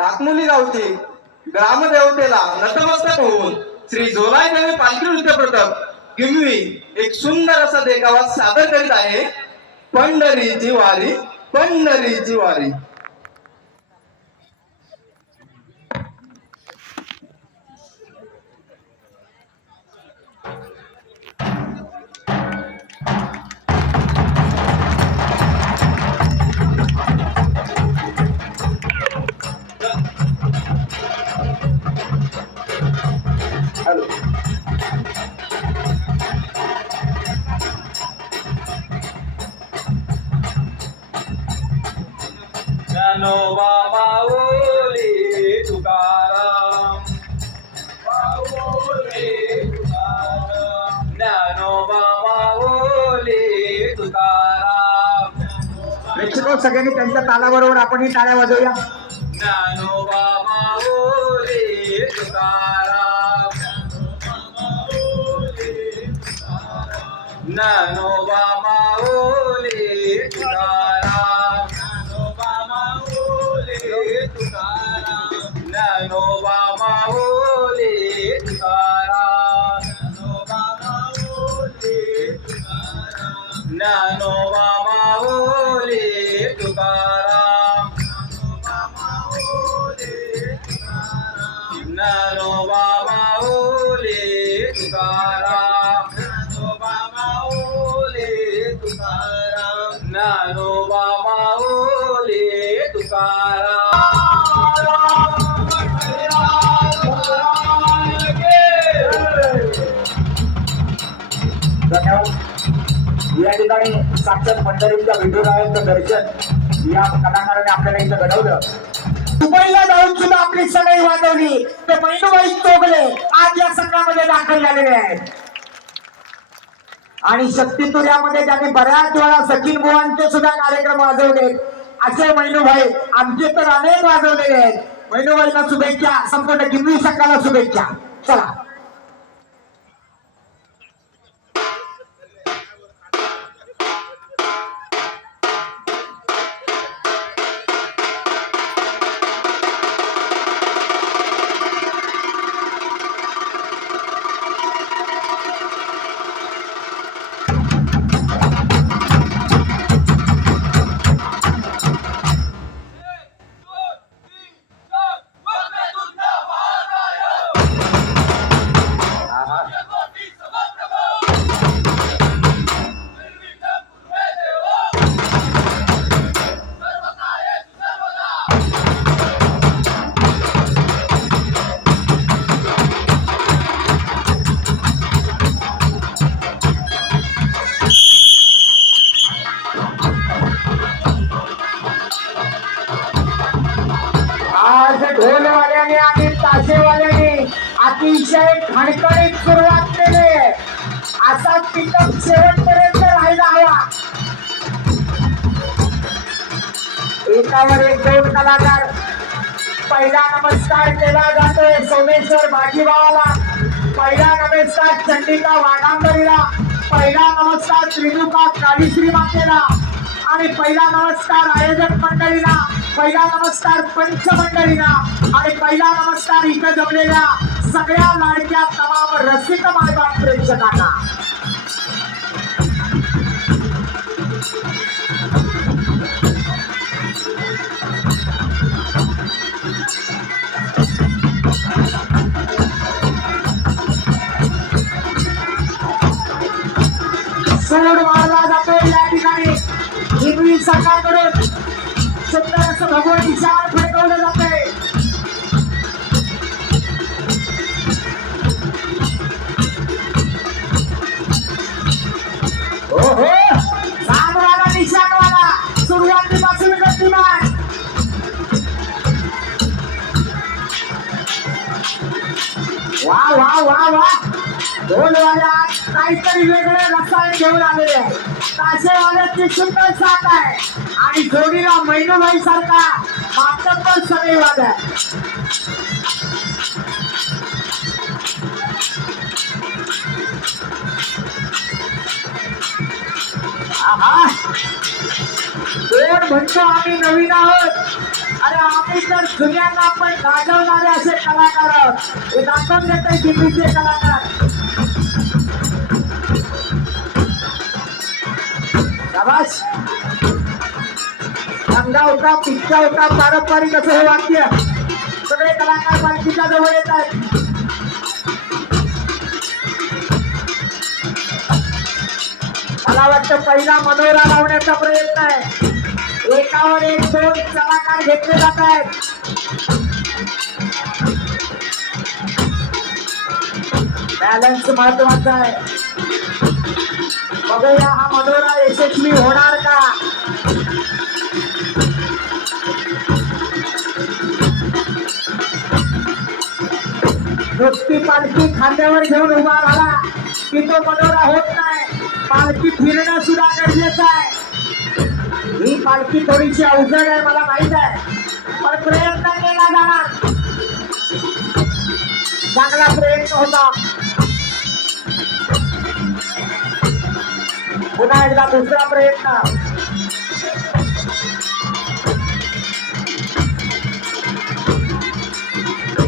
डाकमुली गावचे ग्रामदेवतेला नतमस्तक होऊन श्री जोलाई नवे पालखी नृत्य प्रताप एक सुंदर असा देखावा सादर करीत आहे. पंढरीची वारी पंढरीची वारी. माऊली तुकाराम. तुकाराम. ज्ञानोबा माऊली तुकाराम. प्रेक्षक सगळ्यांनी त्यांच्या तालाबरोबर आपण ही टाळ्या वाजवूया. माऊली तुकाराम. ज्ञानोबा माऊली নানো ठिकाणी साक्षात पंढरीच्या विठुरायांचं दर्शन. या कलाकाराने आपल्याला इथं घडवलं. दुबईला जाऊन सुद्धा आपली सगळी वाजवली ते मैनूबाई चोगले आज या संघामध्ये दाखल झालेले आहेत. आणि शक्ती तुर्यामध्ये त्यांनी बऱ्याच वेळा सचिन बुवांचे सुद्धा कार्यक्रम वाजवले असे मैनूभाई आमचे तर अनेक वाजवलेले आहेत. मैनूबाईला शुभेच्छा. संपूर्ण गिरवी संघाला शुभेच्छा. चला. एकावर एक दोन कलाकार. पहिला नमस्कार केला जातोय सोमेश्वर भाजीबावाला पहिला नमस्कार चंडिका वाघांबरीला. पहिला नमस्कार त्रिमुखा कालीश्री मातेला. आणि पहिला नमस्कार आयोजक मंडळीला. पहिला नमस्कार पंच मंडळीला. आणि पहिला नमस्कार इथं जमलेल्या सगळ्या लाडक्या तमाम रसिक मायबाप प्रेक्षकांना. सूड मारला जातो या ठिकाणी. हिरवी सरकारकडून सुंदर असं भगवत विचार फडकवलं जातंय. ओहो! सामवाला निशाणवाला सुरुवातीपासून गतिमान. वा वा वा वा. दोन काहीतरी वेगळं रसायन घेऊन आलेले आहे. ताशेवाल्याची सुंदर साथ आहे. आणि जोडीला मैनूभाई सारखा मातब्बर सदैवाद आहे. आहा. कोण म्हणतो आम्ही नवीन आहोत. अरे आम्ही तर जुन्यांना आपण गाजवणारे असे कलाकार आहोत. हे दाखवून देत दिल्लीचे कलाकार. शाबास. अंगा होता पिच्चा होता पारंपरिक असं हे वाक्य. सगळे कलाकार पालखीच्या जवळ येत आहेत. मला वाटतं पहिला मनोरा लावण्याचा प्रयत्न आहे. एकावर एक दोन कलाकार घेतले जात आहेत. बॅलन्स महत्त्वाचा आहे. बघूया हा मनोरा यशस्वी होणार का? नुसती पालखी खांद्यावर घेऊन उभा राहिला की तो मनोरा होत नाही. पालखी फिरणं सुद्धा गरजेचं आहे. ही पालखी थोडीशी अवघड आहे मला माहीत आहे. पण प्रयत्न केला जाणार. चांगला प्रयत्न होता. पुन्हा एकदा दुसरा प्रयत्न.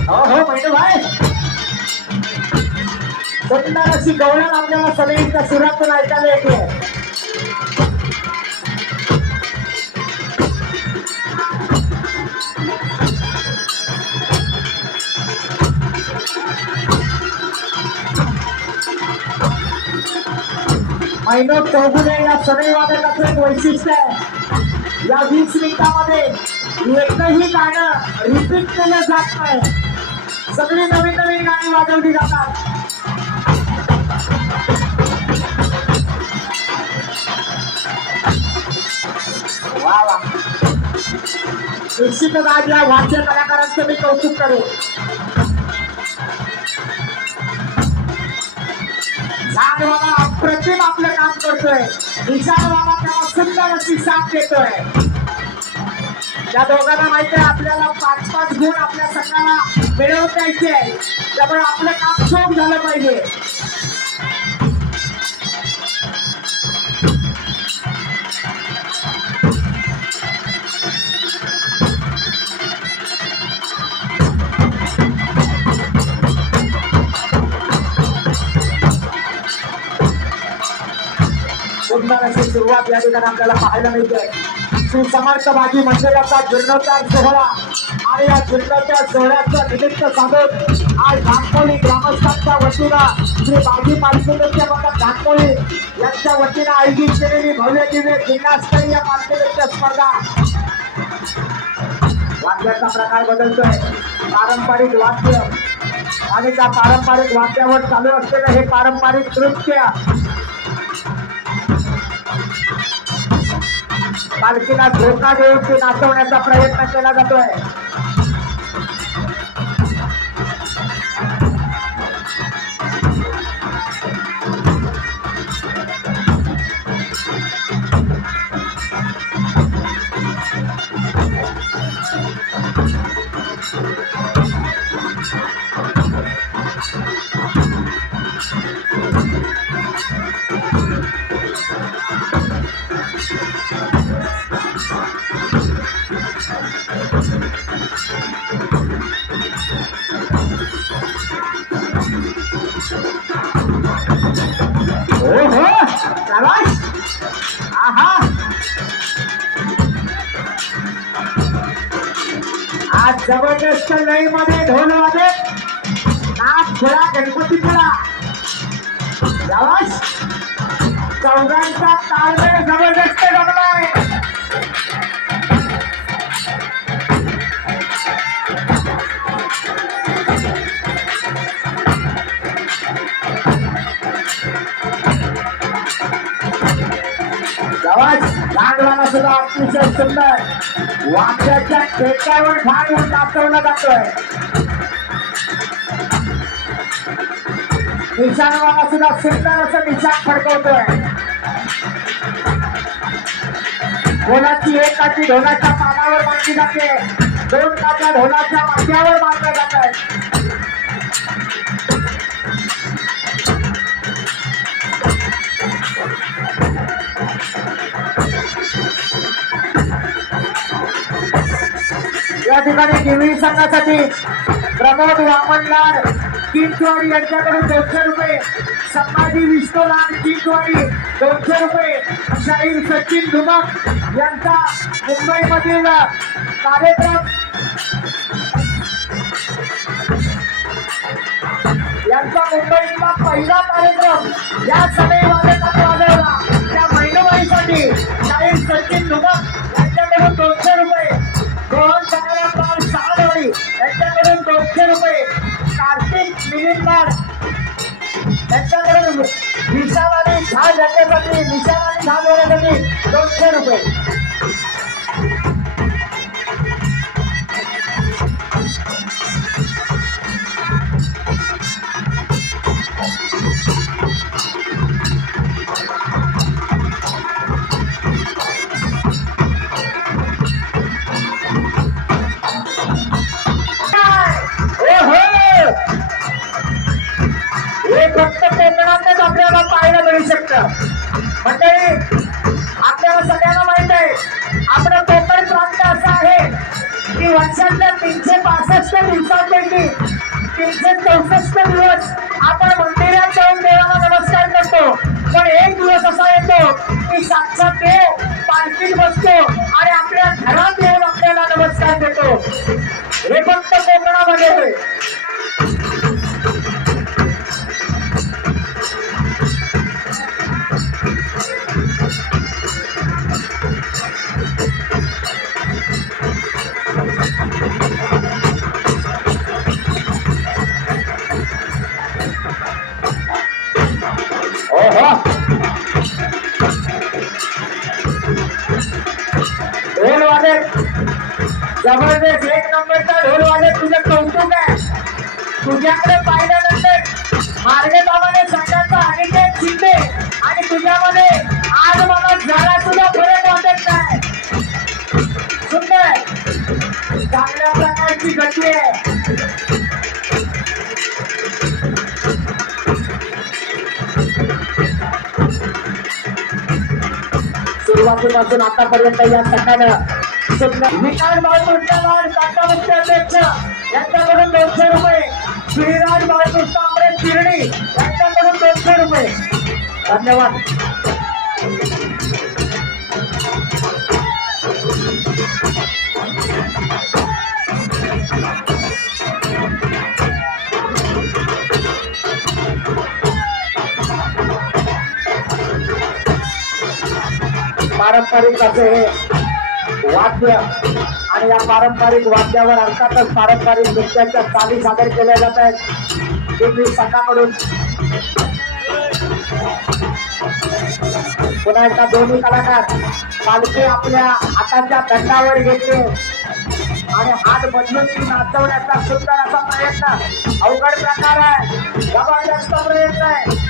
हो हो मैनू भाई. सुंदर अशी गवळण आपल्याला सगळीच्या सुरातून ऐकायला येते. मैनो चौगुले या सगळे वादकाचं एक वैशिष्ट्य आहे. या वीस मिनिटामध्ये एकही गाणं रिपीट केलं जात नाही. सगळी नवीन नवीन गाणी वाजवली जातात. वा निश्चितच आज या वाद्य कलाकारांचं मी कौतुक करेन. झाड बाबा प्रतिम आपलं काम करतोय. विशाल बाबा त्याला सुंदर अशी साथ देतोय. या दोघांना माहिती आहे आपल्याला पाच पाच गुण आपल्या संघाला मिळवता यायचे आहे त्यामुळे आपलं काम चोख झालं पाहिजे. सुंदर सुरुवात या ठिकाणी आपल्याला पाहायला मिळते. श्री समर्थ बाजी मंदिराचा जीर्णोद्धार सोहळा आणि या जीर्णोद्धार सोहळ्याचं निमित्त साधून आज धानकोली ग्रामस्थांच्या वतीनं श्री बाजी पालखी मंडळ धानकोली यांच्या वतीनं आयोजित केलेली भव्य दिव्य जिल्हास्तरीय पालखी स्पर्धा. वाद्याचा प्रकार बदलतोय. पारंपरिक वाद्य आणि त्या पारंपरिक वाद्यावर चालू असलेलं हे पारंपरिक नृत्य पालखीला धोका देऊन ते नाचवण्याचा प्रयत्न केला जातोय. आज जबरदस्त लई मध्ये ढोल वाजे नाच खेळा गणपती खेळा चौघांचा ताळमेळ जबरदस्त जमलाय. आवाज. भांडवाला सुद्धा अतिशय सुंदर. वाद्याच्या ठेक्यावर भांडवून दाखवला जातोय. निशाणवाला सुद्धा सुंदर असं निशाण फडकवतोय. ढोलाची एक काठी ढोलाच्या पानावर बांधली जाते? दोन काठ्या ढोलाच्या माथ्यावर बांधल्या जात आहेत या ठिकाणी दिवी संघासाठी प्रमोद वामनलाल किंचवाडी यांच्याकडून दोनशे रुपये संभाजी विष्णूलाल किंचवाडी दोनशे रुपये शाहीर सचिन धुमक यांचा मुंबईमधील कार्यक्रम. यांचा मुंबईतला पहिला कार्यक्रम या सभेमध्ये यांच्यासाठी विशाल आणि झाड येण्यासाठी दोनशे रुपये. मंडळी आपल्याला सगळ्यांना माहीत आहे आपलं कोकण प्रांत असा आहे की वर्षातल्या तीनशे पासष्ट दिवसांपैकी तीनशे चौसष्ट दिवस आपण मंदिरात जाऊन देवाला नमस्कार करतो. पण एक दिवस असा येतो की साक्षात देव पालखीत बसतो आणि आपल्या घरात येऊन आपल्याला नमस्कार देतो. हे फक्त कोकणामध्ये होय. तुझ्याकडे पाहिल्यानंतर मार्गे बाबाने संघाचा अनिकेत शिंदे आणि तुझ्यामध्ये आज मला झाला सुद्धा फरक वाटत नाही. सुंदर चांगल्या प्रकारची गती आहे. सुरुवातीपासून आतापर्यंत या संघानं सुंदर विकास बाळकृष्णलाल कांतामुख्य अध्यक्ष यांच्याकडून दोनशे रुपये. श्रीराज बाळकृष्ण अमरेश चिरणी यांच्याकडून दोनशे रुपये. धन्यवाद. पारंपरिक असे हे वाद्य आणि या पारंपरिक वाद्यावर अर्थातच पारंपरिक नृत्याच्या चाली सादर केल्या जात आहेत. दिल्ली सकाकडून पुन्हा एकदा दोन्ही कलाकार पालखी आपल्या हाताच्या दंडावर घेतले. आणि हात बदलून नाचवण्याचा सुंदर असा प्रयत्न अवघड प्रकार आहे. जबरदस्त प्रयत्न आहे.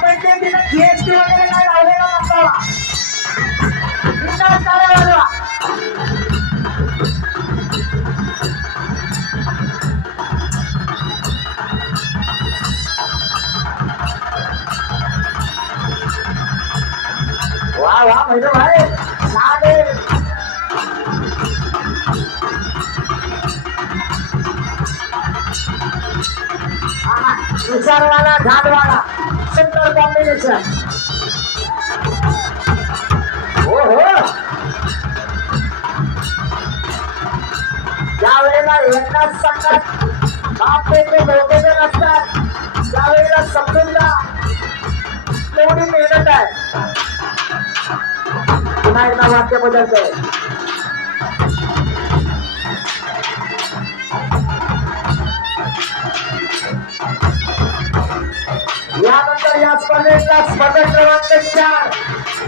तुमच्या ग्रामपंचायतीनं जीएसटी वगैरे काय लावलेला नसावा बिनधास्त वा वा म्हणजे भाई विचारवाला झाडवाला सुंदर हो हो. ज्या वेळेला दोघे जण असतात त्यावेळेला समजून जा तेवढी मेहनत आहे पुन्हा एकदा वाक्य बदलतंय. यानंतर या स्पर्धेचा स्पर्धक क्रमांक चार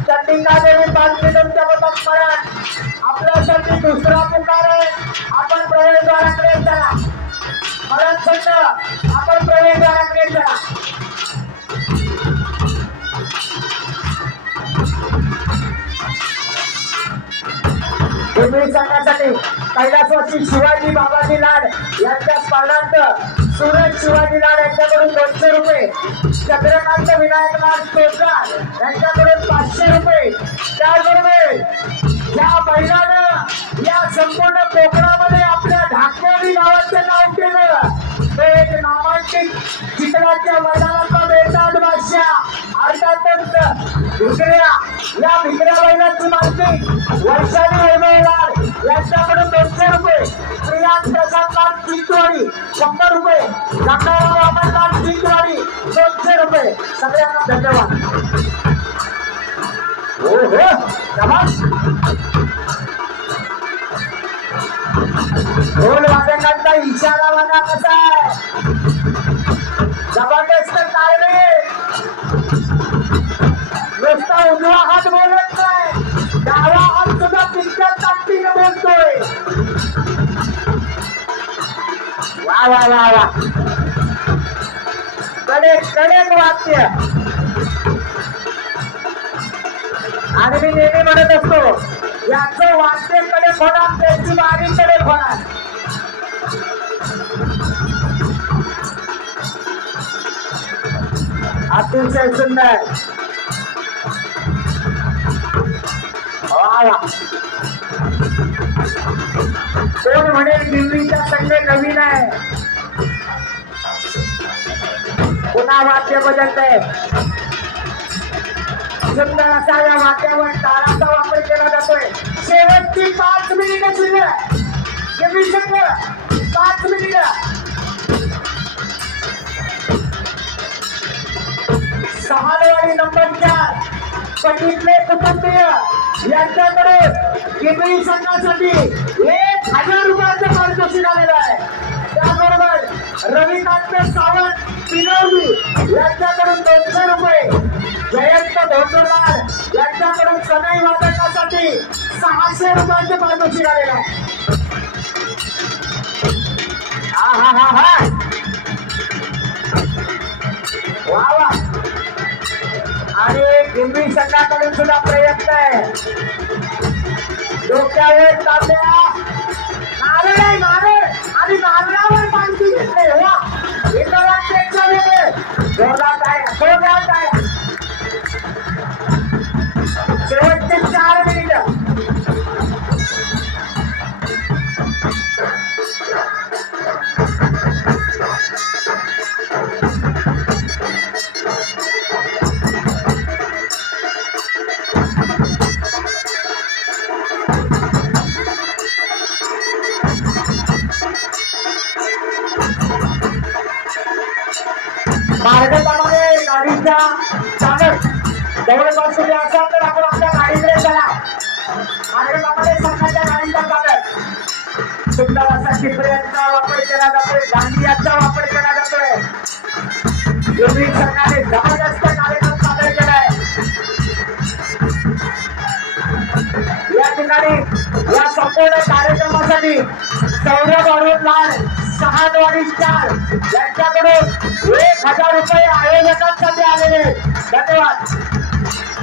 चंडिका देवी बालपीठमच्या तुमच्या मतात स्मरण आपलं दुसरा पुकार आहे आपण प्रवेशद्वाराकडे चला परत संघ आपण प्रवेशद्वाराकडे चला संघासाठी कैलासवासी शिवाजी बाबाजी लाड यांच्या स्मरणार्थ सूरज शिवाजी लाड यांच्याकडून दोनशे रुपये. चंद्रकांत विनायक लाड यांच्याकडून पाचशे रुपये. त्याचबरोबर या महिलानं या संपूर्ण कोकणामध्ये आपल्या ढाकवली गावाचं नाव केलं. ते एक नामांकित चित्राच्या मैदानाचा बेताज भाषा अर्थातच भिकऱ्या या भिकऱ्या बैलाची मालकी वर्षाली वैभवलाल यांच्याकडून दोनशे रुपये. श्रीनाथ प्रसाद लाल शंभर रुपये. दोनशे रुपये. सगळ्यांना धन्यवाद. हो हो ढोल वादकांचा इशारा बघा कसा जबरदस्त ताळले नुसता उजवा हात बोलत नाही. डावा हात सुद्धा तितक्याच ताकदीने बोलतोय. वा वा वा वा. कडे कडक वाक्य. आणि मी नेहमी म्हणत असतो यांचं वाक्यकडे होणार त्याची बारी कडे होणार अतिशय सुंदर. वा वा. कोण म्हणे दिल्लीच्या संघ नवीन आहे? पुन्हा वाद्य बदलत सुंदर असा या वाद्यावर ताराचा वापर केला जातोय. शेवटची पाच मिनिट शिल्लक पाच मिनिट. सहा नंबरच्या पंडितले कुटुंबीय यांच्याकडे किबळी संघासाठी एक हजार रुपयांचं पारितोषिक आलेलं आहे. त्याबरोबर रविकांत सावंत पिनवली यांच्याकडून दोनशे रुपये जयंत धोंडुरवार यांच्याकडून सनई वादकासाठी सहाशे रुपयाचे पारितोषिक आलेलं आहे. हा हा हा हा. वा वा. आणि गिंबी संघाकडून सुद्धा प्रयत्न आहे. डोक्यावर तांब्या नारळ आहे नारळ. आणि नारळावर माणसी घेतले. वा. इतरांपेक्षा वेगळे. आहे जोरदार आहे चालक सुंदर असा टिपऱ्यांचा वापर केला जातोय. गांधीयाचा वापर केला जातोय. योगी सरकारने जबरदस्त कार्यक्रम सादर केलाय. या ठिकाणी या संपूर्ण कार्यक्रमासाठी सौरभ अरुण लाल सहानवाडी चार यांच्याकडून एक हजार रुपये आयोजकांसाठी आलेले धन्यवाद.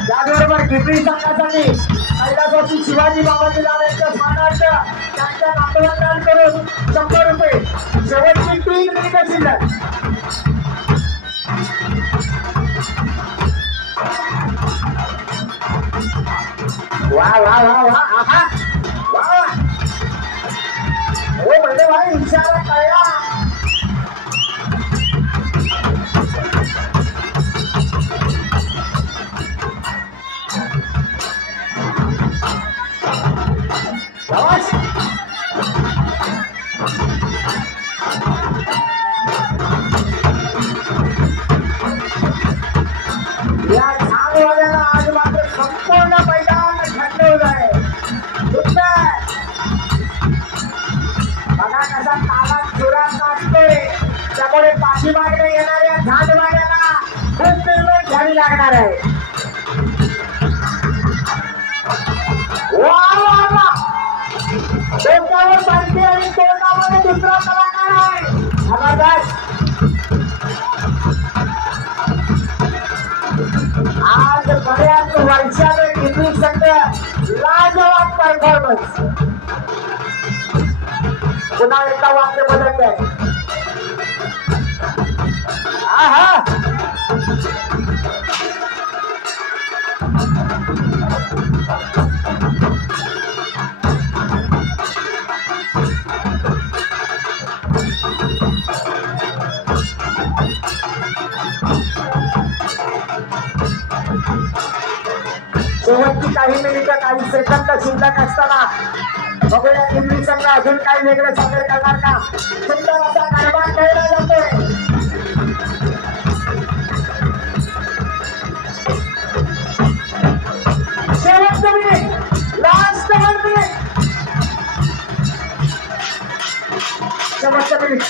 त्याचबरोबर गिरणी संघासाठी कैलासवासी शिवाजी बाबाजी लाल यांच्या स्मरणार्थ त्यांच्या नातवंडांकडून शंभर रुपये. शेवटची तीन मिनिटं शिल्लक वा वा वा वा आहा. वा वा. हो म्हणजे भाई इशारा कळला या झाडवाल्याला आज मात्र संपूर्ण मैदान थंडवलं आहे. बघा कसा तालात जोरात नाचतोय. त्यामुळे येणाऱ्या खूप मेहनत घ्यावी लागणार आहे. वा तोंडावर पालखी आणि तोंडामध्ये दुसरा कलाकार आहे. जबरदस्त आज बऱ्याच वर्षाने किती संघ लाजवाब परफॉर्मन्स पुन्हा एकदा वाक्य बदलते आहा! काही मिनिटं काही सेकंद शिल्लक असताना. बघूया किंमती संघ अजून काही वेगळं सादर करणार का? सुंदर असा कारभार खेळला जातोय.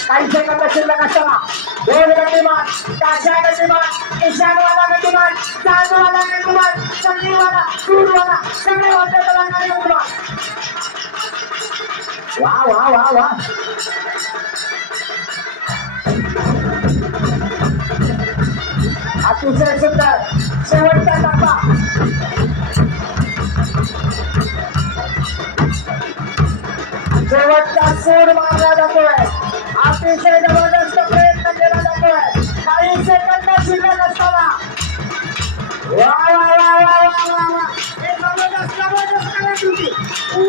काही सेकंद शिल्लक असताना दोन गतिमान काशा गतिमान ईशानवाला गतिमान चांदवाला गतिमान संगीवाला सूरवाला सगळे वाद्य कलाकार गतिमान वा वा वा वा. अतिशय सुंदर शेवटचा टप्पा. शेवटचा सूर मारला जातोय. अतिशय जबरदस्त वा वा वा वा वा वा वा हे जबरदस्त जबरदस्त कलाकृती वा